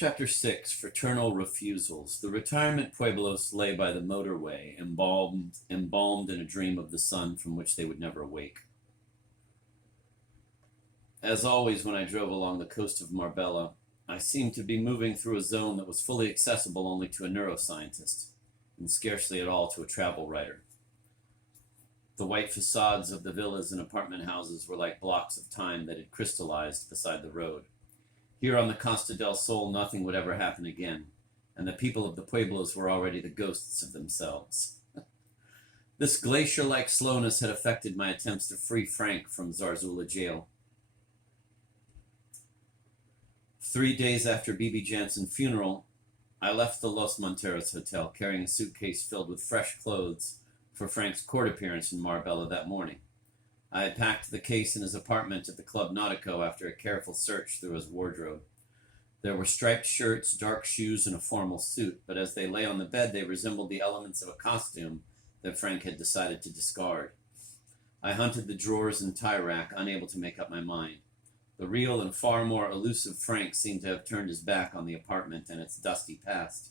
Chapter 6 Fraternal Refusals. The retirement pueblos lay by the motorway, embalmed in a dream of the sun from which they would never awake. As always, when I drove along the coast of Marbella, I seemed to be moving through a zone that was fully accessible only to a neuroscientist, and scarcely at all to a travel writer. The white facades of the villas and apartment houses were like blocks of time that had crystallized beside the road. Here on the Costa del Sol, nothing would ever happen again, and the people of the pueblos were already the ghosts of themselves. This glacier-like slowness had affected my attempts to free Frank from Zarzula jail. 3 days after Bibi Jansen's funeral, I left the Los Monteros Hotel carrying a suitcase filled with fresh clothes for Frank's court appearance in Marbella that morning. I had packed the case in his apartment at the Club Nautico after a careful search through his wardrobe. There were striped shirts, dark shoes, and a formal suit, but as they lay on the bed, they resembled the elements of a costume that Frank had decided to discard. I hunted the drawers and tie rack, unable to make up my mind. The real and far more elusive Frank seemed to have turned his back on the apartment and its dusty past.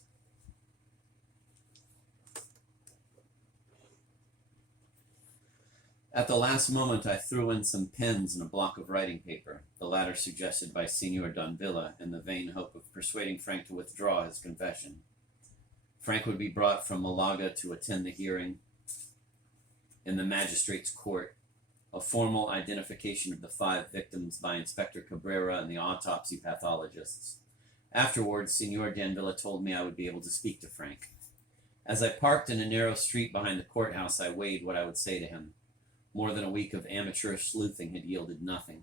At the last moment, I threw in some pens and a block of writing paper, the latter suggested by Senor Don Villa, in the vain hope of persuading Frank to withdraw his confession. Frank would be brought from Malaga to attend the hearing in the magistrate's court, a formal identification of the 5 victims by Inspector Cabrera and the autopsy pathologists. Afterwards, Senor Dan Villa told me I would be able to speak to Frank. As I parked in a narrow street behind the courthouse, I weighed what I would say to him. More than a week of amateurish sleuthing had yielded nothing.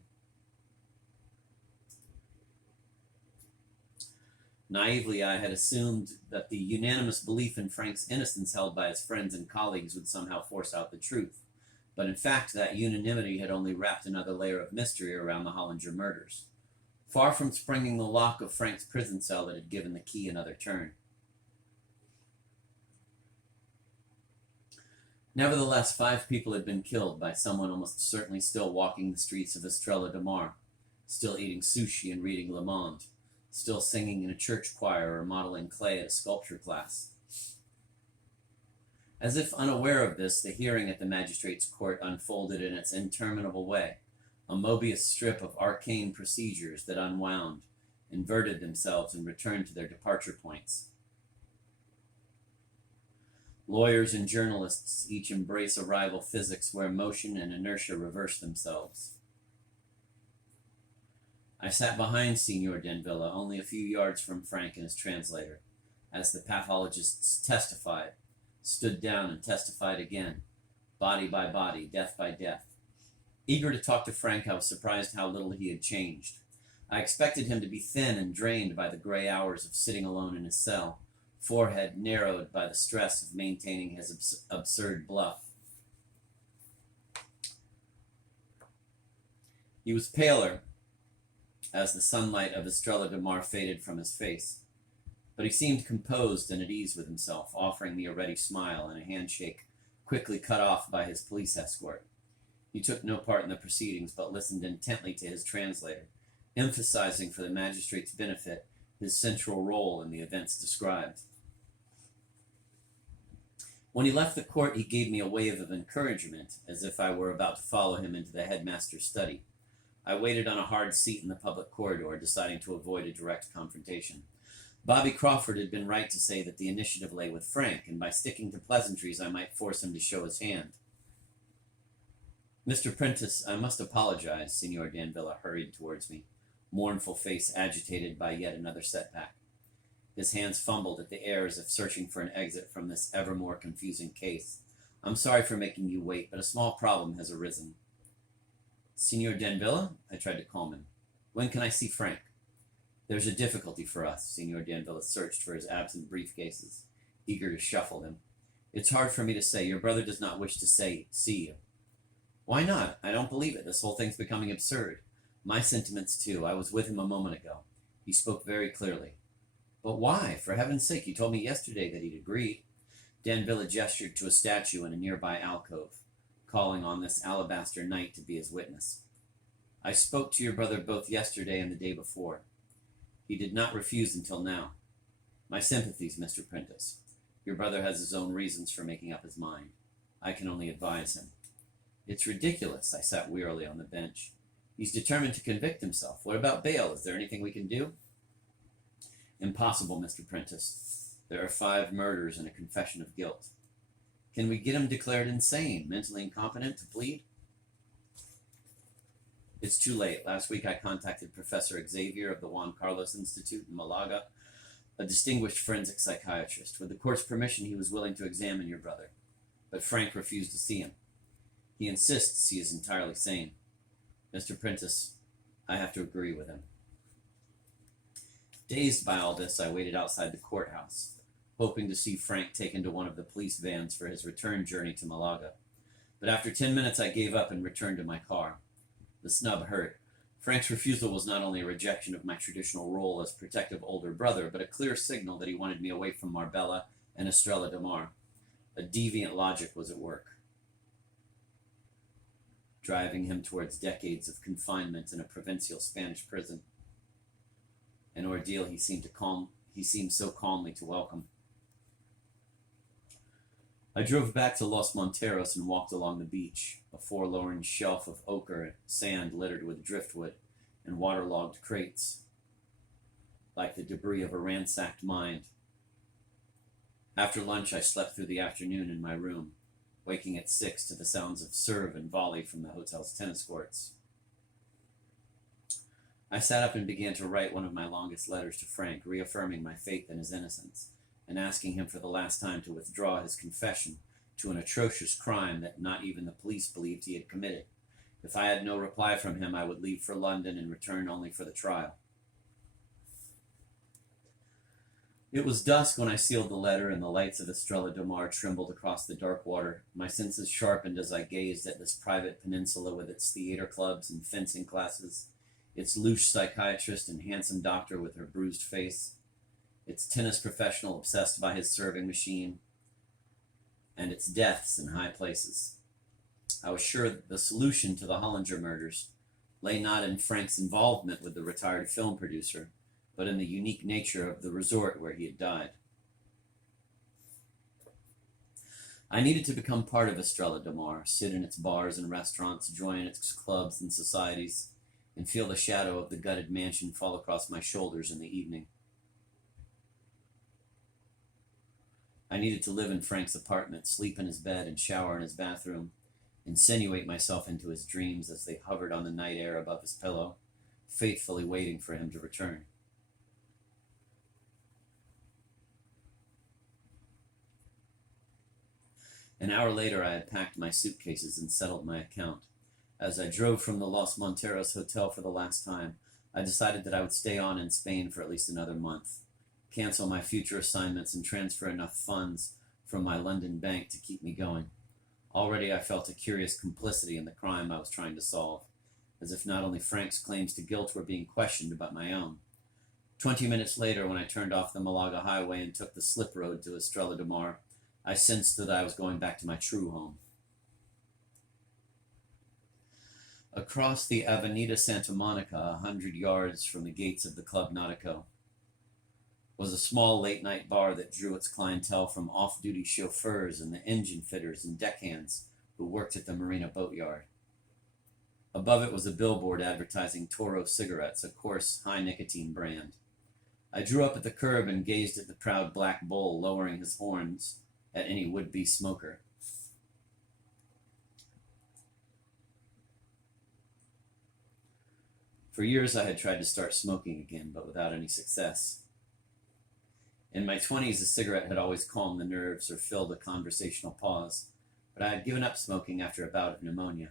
Naively, I had assumed that the unanimous belief in Frank's innocence held by his friends and colleagues would somehow force out the truth. But in fact, that unanimity had only wrapped another layer of mystery around the Hollinger murders. Far from springing the lock of Frank's prison cell that had given the key another turn. Nevertheless, 5 people had been killed by someone almost certainly still walking the streets of Estrella de Mar, still eating sushi and reading Le Monde, still singing in a church choir or modeling clay at a sculpture class. As if unaware of this, the hearing at the magistrate's court unfolded in its interminable way, a Mobius strip of arcane procedures that unwound, inverted themselves, and returned to their departure points. Lawyers and journalists each embrace a rival physics where motion and inertia reverse themselves. I sat behind Senor Den Villa, only a few yards from Frank and his translator, as the pathologists testified, stood down and testified again, body by body, death by death. Eager to talk to Frank, I was surprised how little he had changed. I expected him to be thin and drained by the gray hours of sitting alone in his cell, forehead narrowed by the stress of maintaining his absurd bluff. He was paler as the sunlight of Estrella de Mar faded from his face, but he seemed composed and at ease with himself, offering me a ready smile and a handshake quickly cut off by his police escort. He took no part in the proceedings, but listened intently to his translator, emphasizing for the magistrate's benefit his central role in the events described. When he left the court, he gave me a wave of encouragement, as if I were about to follow him into the headmaster's study. I waited on a hard seat in the public corridor, deciding to avoid a direct confrontation. Bobby Crawford had been right to say that the initiative lay with Frank, and by sticking to pleasantries, I might force him to show his hand. Mr. Prentice, I must apologize, Senor Dan Villa hurried towards me, mournful face agitated by yet another setback. His hands fumbled at the air as if searching for an exit from this ever more confusing case. I'm sorry for making you wait, but a small problem has arisen. Senor Den Villa? I tried to calm him. When can I see Frank? There's a difficulty for us. Senor Dan Villa searched for his absent briefcases, eager to shuffle them. It's hard for me to say. Your brother does not wish to see you. Why not? I don't believe it. This whole thing's becoming absurd. My sentiments, too. I was with him a moment ago. He spoke very clearly. But why? For heaven's sake, you told me yesterday that he'd agreed. Dan Villa gestured to a statue in a nearby alcove, calling on this alabaster knight to be his witness. I spoke to your brother both yesterday and the day before. He did not refuse until now. My sympathies, Mr. Prentice. Your brother has his own reasons for making up his mind. I can only advise him. It's ridiculous. I sat wearily on the bench. He's determined to convict himself. What about bail? Is there anything we can do? Impossible, Mr. Prentice. There are 5 murders and a confession of guilt. Can we get him declared insane, mentally incompetent to plead? It's too late. Last week I contacted Professor Xavier of the Juan Carlos Institute in Malaga, a distinguished forensic psychiatrist. With the court's permission, he was willing to examine your brother, but Frank refused to see him. He insists he is entirely sane. Mr. Prentice, I have to agree with him. Dazed by all this, I waited outside the courthouse, hoping to see Frank taken to one of the police vans for his return journey to Malaga. But after 10 minutes, I gave up and returned to my car. The snub hurt. Frank's refusal was not only a rejection of my traditional role as protective older brother, but a clear signal that he wanted me away from Marbella and Estrella de Mar. A deviant logic was at work, driving him towards decades of confinement in a provincial Spanish prison. An ordeal he seemed so calmly to welcome. I drove back to Los Monteros and walked along the beach, a forlorn shelf of ochre sand littered with driftwood and waterlogged crates, like the debris of a ransacked mind. After lunch, I slept through the afternoon in my room, waking at 6 to the sounds of serve and volley from the hotel's tennis courts. I sat up and began to write one of my longest letters to Frank, reaffirming my faith in his innocence and asking him for the last time to withdraw his confession to an atrocious crime that not even the police believed he had committed. If I had no reply from him, I would leave for London and return only for the trial. It was dusk when I sealed the letter, and the lights of Estrella de Mar trembled across the dark water. My senses sharpened as I gazed at this private peninsula with its theater clubs and fencing classes, its louche psychiatrist and handsome doctor with her bruised face, its tennis professional obsessed by his serving machine, and its deaths in high places. I was sure that the solution to the Hollinger murders lay not in Frank's involvement with the retired film producer, but in the unique nature of the resort where he had died. I needed to become part of Estrella de Mar, sit in its bars and restaurants, join its clubs and societies, and feel the shadow of the gutted mansion fall across my shoulders in the evening. I needed to live in Frank's apartment, sleep in his bed and shower in his bathroom, insinuate myself into his dreams as they hovered on the night air above his pillow, faithfully waiting for him to return. An hour later, I had packed my suitcases and settled my account. As I drove from the Los Monteros hotel for the last time, I decided that I would stay on in Spain for at least another month, cancel my future assignments, and transfer enough funds from my London bank to keep me going. Already I felt a curious complicity in the crime I was trying to solve, as if not only Frank's claims to guilt were being questioned, but my own. 20 minutes later, when I turned off the Malaga highway and took the slip road to Estrella de Mar, I sensed that I was going back to my true home. Across the Avenida Santa Monica, 100 yards from the gates of the Club Nautico, was a small late-night bar that drew its clientele from off-duty chauffeurs and the engine fitters and deckhands who worked at the Marina boatyard. Above it was a billboard advertising Toro cigarettes, a coarse, high-nicotine brand. I drew up at the curb and gazed at the proud black bull lowering his horns at any would-be smoker. For years I had tried to start smoking again, but without any success. In my 20s, a cigarette had always calmed the nerves or filled a conversational pause, but I had given up smoking after a bout of pneumonia,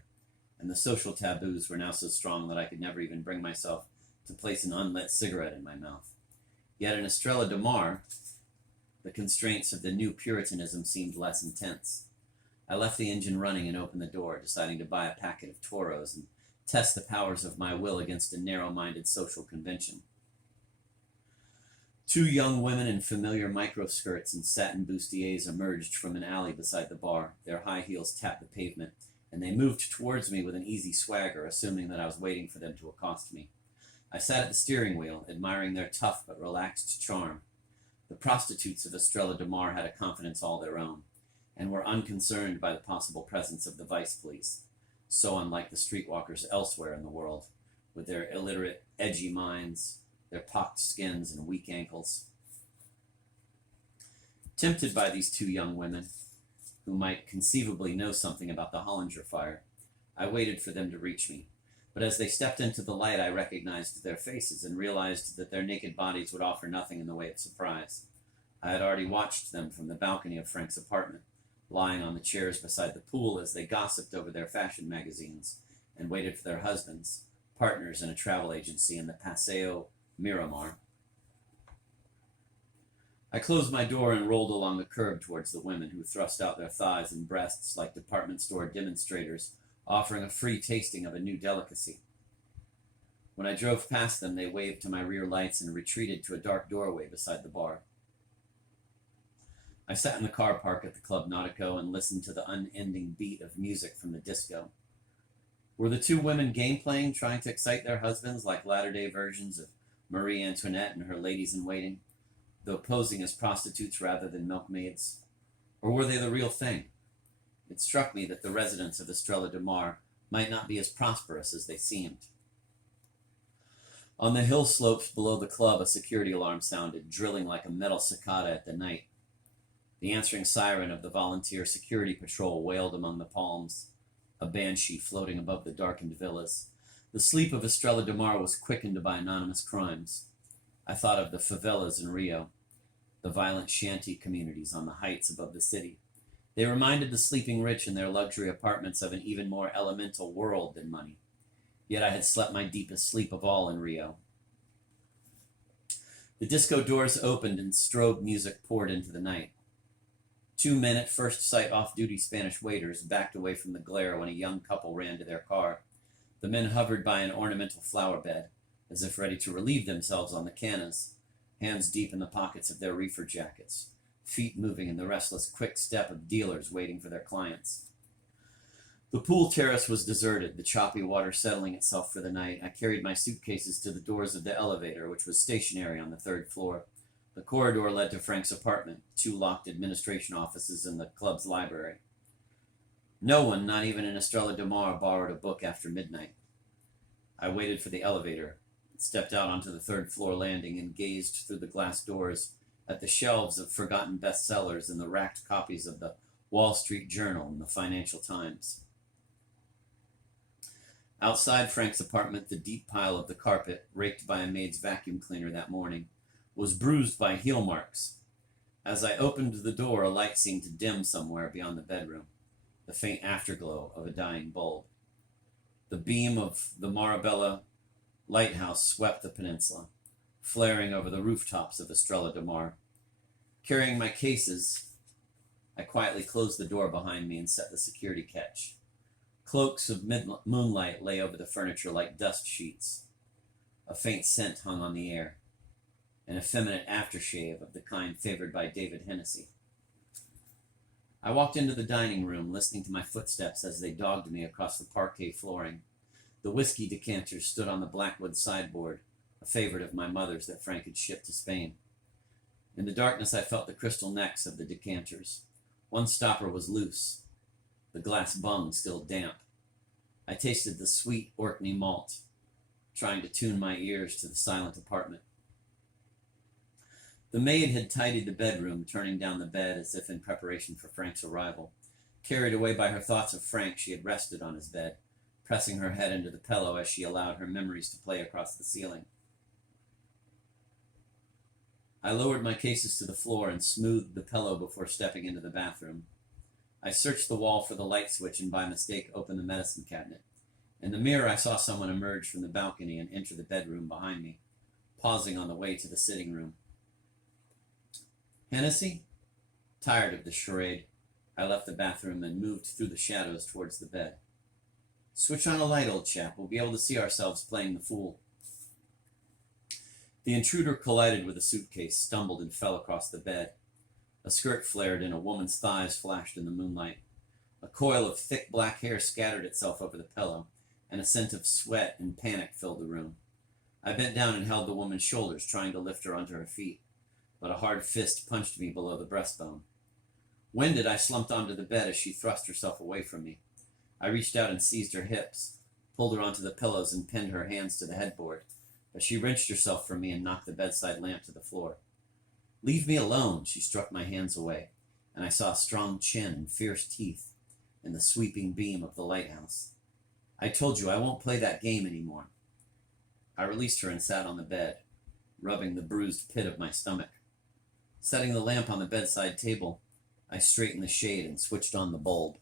and the social taboos were now so strong that I could never even bring myself to place an unlit cigarette in my mouth. Yet in Estrella de Mar, the constraints of the new Puritanism seemed less intense. I left the engine running and opened the door, deciding to buy a packet of Toros and test the powers of my will against a narrow-minded social convention. 2 young women in familiar microskirts and satin bustiers emerged from an alley beside the bar. Their high heels tapped the pavement, and they moved towards me with an easy swagger, assuming that I was waiting for them to accost me. I sat at the steering wheel, admiring their tough but relaxed charm. The prostitutes of Estrella de Mar had a confidence all their own, and were unconcerned by the possible presence of the vice police, so unlike the streetwalkers elsewhere in the world, with their illiterate, edgy minds, their pocked skins and weak ankles. Tempted by these two young women, who might conceivably know something about the Hollinger fire, I waited for them to reach me. But as they stepped into the light, I recognized their faces and realized that their naked bodies would offer nothing in the way of surprise. I had already watched them from the balcony of Frank's apartment, lying on the chairs beside the pool as they gossiped over their fashion magazines and waited for their husbands, partners in a travel agency in the Paseo Miramar. I closed my door and rolled along the curb towards the women, who thrust out their thighs and breasts like department store demonstrators offering a free tasting of a new delicacy. When I drove past them, they waved to my rear lights and retreated to a dark doorway beside the bar. I sat in the car park at the Club Nautico and listened to the unending beat of music from the disco. Were the two women game-playing, trying to excite their husbands like latter-day versions of Marie Antoinette and her ladies-in-waiting, though posing as prostitutes rather than milkmaids? Or were they the real thing? It struck me that the residents of Estrella de Mar might not be as prosperous as they seemed. On the hill slopes below the club, a security alarm sounded, drilling like a metal cicada at the night. The answering siren of the volunteer security patrol wailed among the palms, a banshee floating above the darkened villas. The sleep of Estrella de Mar was quickened by anonymous crimes. I thought of the favelas in Rio, the violent shanty communities on the heights above the city. They reminded the sleeping rich in their luxury apartments of an even more elemental world than money. Yet I had slept my deepest sleep of all in Rio. The disco doors opened and strobe music poured into the night. Two men at first sight off-duty Spanish waiters backed away from the glare when a young couple ran to their car. The men hovered by an ornamental flower bed, as if ready to relieve themselves on the cannas, hands deep in the pockets of their reefer jackets, feet moving in the restless quick step of dealers waiting for their clients. The pool terrace was deserted, the choppy water settling itself for the night. I carried my suitcases to the doors of the elevator, which was stationary on the third floor. The corridor led to Frank's apartment, two locked administration offices, and the club's library. No one, not even in Estrella de Mar, borrowed a book after midnight. I waited for the elevator, stepped out onto the third floor landing, and gazed through the glass doors at the shelves of forgotten bestsellers and the racked copies of the Wall Street Journal and the Financial Times. Outside Frank's apartment, the deep pile of the carpet, raked by a maid's vacuum cleaner that morning, was bruised by heel marks. As I opened the door, a light seemed to dim somewhere beyond the bedroom, the faint afterglow of a dying bulb. The beam of the Marabella lighthouse swept the peninsula, flaring over the rooftops of Estrella de Mar. Carrying my cases, I quietly closed the door behind me and set the security catch. Cloaks of moonlight lay over the furniture like dust sheets. A faint scent hung on the air, an effeminate aftershave of the kind favored by David Hennessy. I walked into the dining room, listening to my footsteps as they dogged me across the parquet flooring. The whiskey decanters stood on the blackwood sideboard, a favorite of my mother's that Frank had shipped to Spain. In the darkness, I felt the crystal necks of the decanters. One stopper was loose, the glass bung still damp. I tasted the sweet Orkney malt, trying to tune my ears to the silent apartment. The maid had tidied the bedroom, turning down the bed as if in preparation for Frank's arrival. Carried away by her thoughts of Frank, she had rested on his bed, pressing her head into the pillow as she allowed her memories to play across the ceiling. I lowered my cases to the floor and smoothed the pillow before stepping into the bathroom. I searched the wall for the light switch and by mistake opened the medicine cabinet. In the mirror, I saw someone emerge from the balcony and enter the bedroom behind me, pausing on the way to the sitting room. Hennessy? Tired of the charade, I left the bathroom and moved through the shadows towards the bed. Switch on a light, old chap. We'll be able to see ourselves playing the fool. The intruder collided with a suitcase, stumbled, and fell across the bed. A skirt flared and a woman's thighs flashed in the moonlight. A coil of thick black hair scattered itself over the pillow, and a scent of sweat and panic filled the room. I bent down and held the woman's shoulders, trying to lift her onto her feet, but a hard fist punched me below the breastbone. Winded, I slumped onto the bed as she thrust herself away from me. I reached out and seized her hips, pulled her onto the pillows, and pinned her hands to the headboard, but she wrenched herself from me and knocked the bedside lamp to the floor. "Leave me alone," she struck my hands away, and I saw a strong chin and fierce teeth in the sweeping beam of the lighthouse. "I told you I won't play that game anymore." I released her and sat on the bed, rubbing the bruised pit of my stomach. Setting the lamp on the bedside table, I straightened the shade and switched on the bulb.